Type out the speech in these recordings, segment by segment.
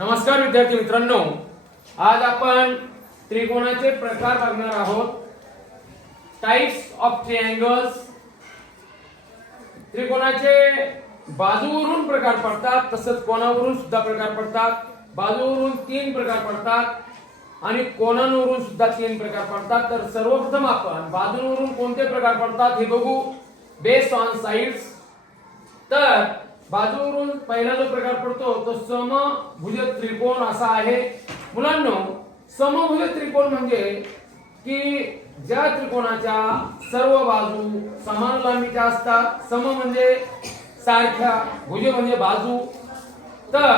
नमस्कार विद्यार्थी मित्रांनो, आज आपण त्रिकोणाचे प्रकार बघणार आहोत. Types of triangles. त्रिकोणाचे बाजूवरून प्रकार पडतात, तसंच कोनावरून सुद्धा प्रकार पडतात. बाजूवरून 3 प्रकार पडतात आणि कोनांवरून सुद्धा 3 प्रकार पडतात. तर सर्वप्रथम आपण बाजूवरून कोणते प्रकार पडतात हे बघू, बेस्ड ऑन साइड्स. तर बाजूवरून पहिला जो प्रकार पडतो तो समभुज त्रिकोण असा आहे. मुलांनो, समभुज त्रिकोण म्हणजे की ज्या त्रिकोणाच्या सर्व बाजू समान लांबीच्या असतात. सम म्हणजे सारख्या, भुज म्हणजे बाजू. तर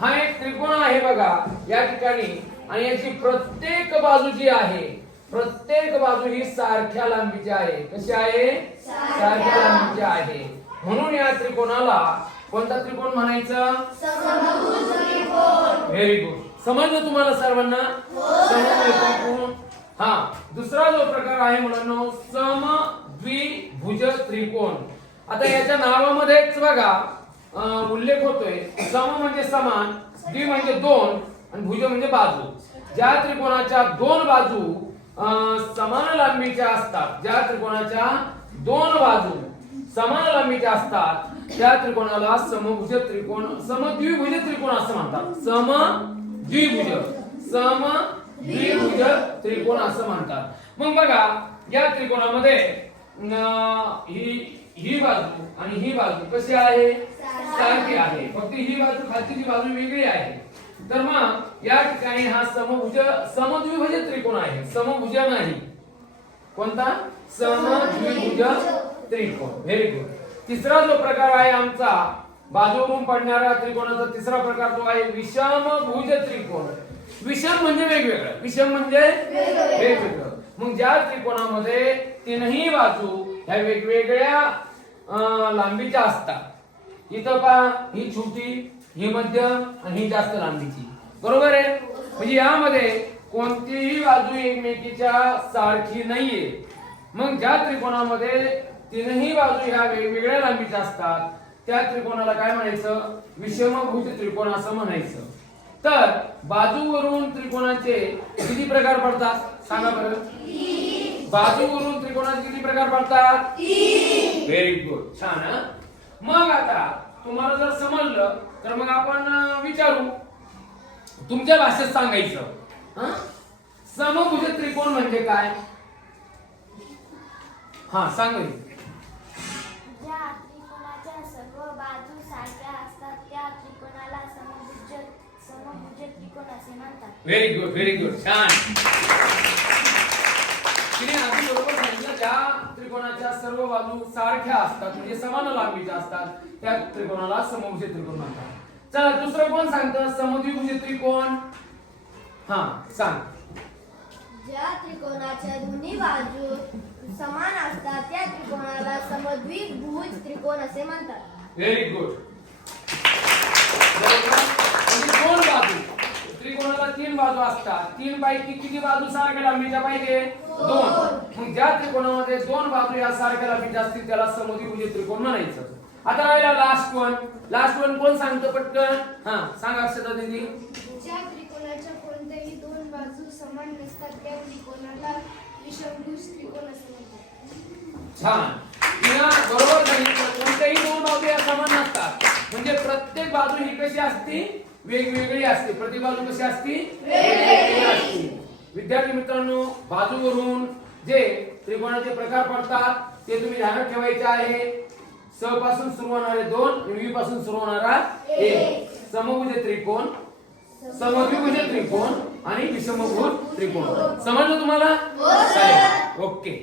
हा एक त्रिकोण आहे बघा या ठिकाणी, आणि याची प्रत्येक बाजू जी आहे, प्रत्येक बाजू ही सारख्या लांबीची आहे. कशी आहे? सारख्या लांबीची आहे. म्हणून या त्रिकोणाला कोणता त्रिकोण म्हणायचं? समभुज त्रिकोण. Very good. समजलं तुम्हाला सर्वांना? समभुज त्रिकोण. हा, दुसरा जो प्रकार आहे मुलांनो, समद्विभुज त्रिकोण. आता याच्या नावामध्येच बघा उल्लेख होतोय. सम म्हणजे समान, द्वि म्हणजे 2 आणि भुज म्हणजे बाजू. ज्या त्रिकोणाच्या 2 बाजू समान लांबीच्या असतात, ज्या त्रिकोणाच्या 2 बाजू समान लांबीच्या असतात, त्या त्रिकोणाला समभुज त्रिकोण, समद्विभुज त्रिकोण असं म्हणतात. समद्विभुज, समद्विभुज त्रिकोण असं म्हणतात. मग बघा या त्रिकोणामध्ये ही बाजू आणि ही बाजू कशी आहे? सारखी आहे. फक्त ही बाजू, खालची बाजू वेगळी आहे. तर मग या ठिकाणी हा समद्विभुज त्रिकोण आहे, समभुज नाही. कोणता? समद्विभुज त्रिकोण. Very good. तिसरा जो प्रकार आहे आमचा बाजूवरून पडणारा त्रिकोणाचा तिसरा प्रकार तो आहे विषमभुज त्रिकोण. विषम म्हणजे वेगवेगळं, विषम म्हणजे वेगवेगळं. मग ज्या त्रिकोणामध्ये 3ही बाजू ह्या वेगवेगळ्या लांबीच्या असतात. इथं पहा, ही छोटी, ही मध्यम आणि ही जास्त लांबीची. बरोबर आहे? म्हणजे यामध्ये कोणतीही बाजू एकमेकीच्या सारखी नाहीये. मग ज्या त्रिकोणामध्ये 3ही बाजू ह्या वेगवेगळ्या लांबीच्या असतात, त्या त्रिकोणाला काय म्हणायचं? विषमभुज त्रिकोण असं म्हणायचं. तर बाजूवरून त्रिकोणाचे किती प्रकार पडतात सांगा बरं? बाजूवरून त्रिकोणाचे किती प्रकार पडतात? व्हेरी गुड, छान. मग आता तुम्हाला जर समजलं तर मग आपण विचारू, तुमच्या भाषेत सांगायचं. समभुज त्रिकोण म्हणजे काय? हा, सांगा. ज्या त्रिकोणाच्या सर्व बाजू सारख्या असतात त्या त्रिकोणाला समभुज त्रिकोण असे म्हणतात. व्हेरी गुड, व्हेरी गुड, छान. तिने आधी बरोबर सांगितलं. ज्या त्रिकोणाच्या सर्व बाजू सारख्या असतात म्हणजे समान लांबीच्या असतात, त्या त्रिकोणाला समभुज त्रिकोण म्हणतात. चला, दुसरं कोण सांगतं समद्विभुज त्रिकोण? हा, सांग. ज्या त्रिकोणाच्या दोन्ही बाजू समान असतात त्या त्रिकोणाला समद्विभुज त्रिकोण असे म्हणतात. Very good. दोन बाजू, त्रिकोणाला 3 बाजू असतात. 3 पैकी किती बाजू सारख्या लांबीच्या पाहिजे? 2. मग ज्या त्रिकोणामध्ये 2 बाजू या सारख्या लांबीच्या असतील त्याला समद्विभुज त्रिकोण म्हणायचं. आता राहिला लास्ट वन. लास्ट वन कोण सांगतो पटकन? हा, सांगा अक्षता दीदी. ज्या त्रिकोणाच्या कोणत्याही 2 बाजू समान नसतात त्या त्रिकोणाला विषमभुज त्रिकोण असे म्हणतात. छान. तिला बरोबर सांगितलं. कोणत्याही 2 बाजू या समान नसतात म्हणजे प्रत्येक बाजू ही कशी असते? वेगवेगळी असते. प्रति बाजू कशी असते? वेगवेगळी असते. विद्यार्थी मित्रांनो, बाजूवरून जे त्रिकोणाचे प्रकार पडतात ते तुम्ही ध्यानात ठेवायचे आहे. स पासून सुरू होणारे 2 आणि वी पासून सुरू होणारा 1. समभुज त्रिकोण, समद्विभुज त्रिकोण आणि विषमभुज त्रिकोण. समजलं तुम्हाला? ओके.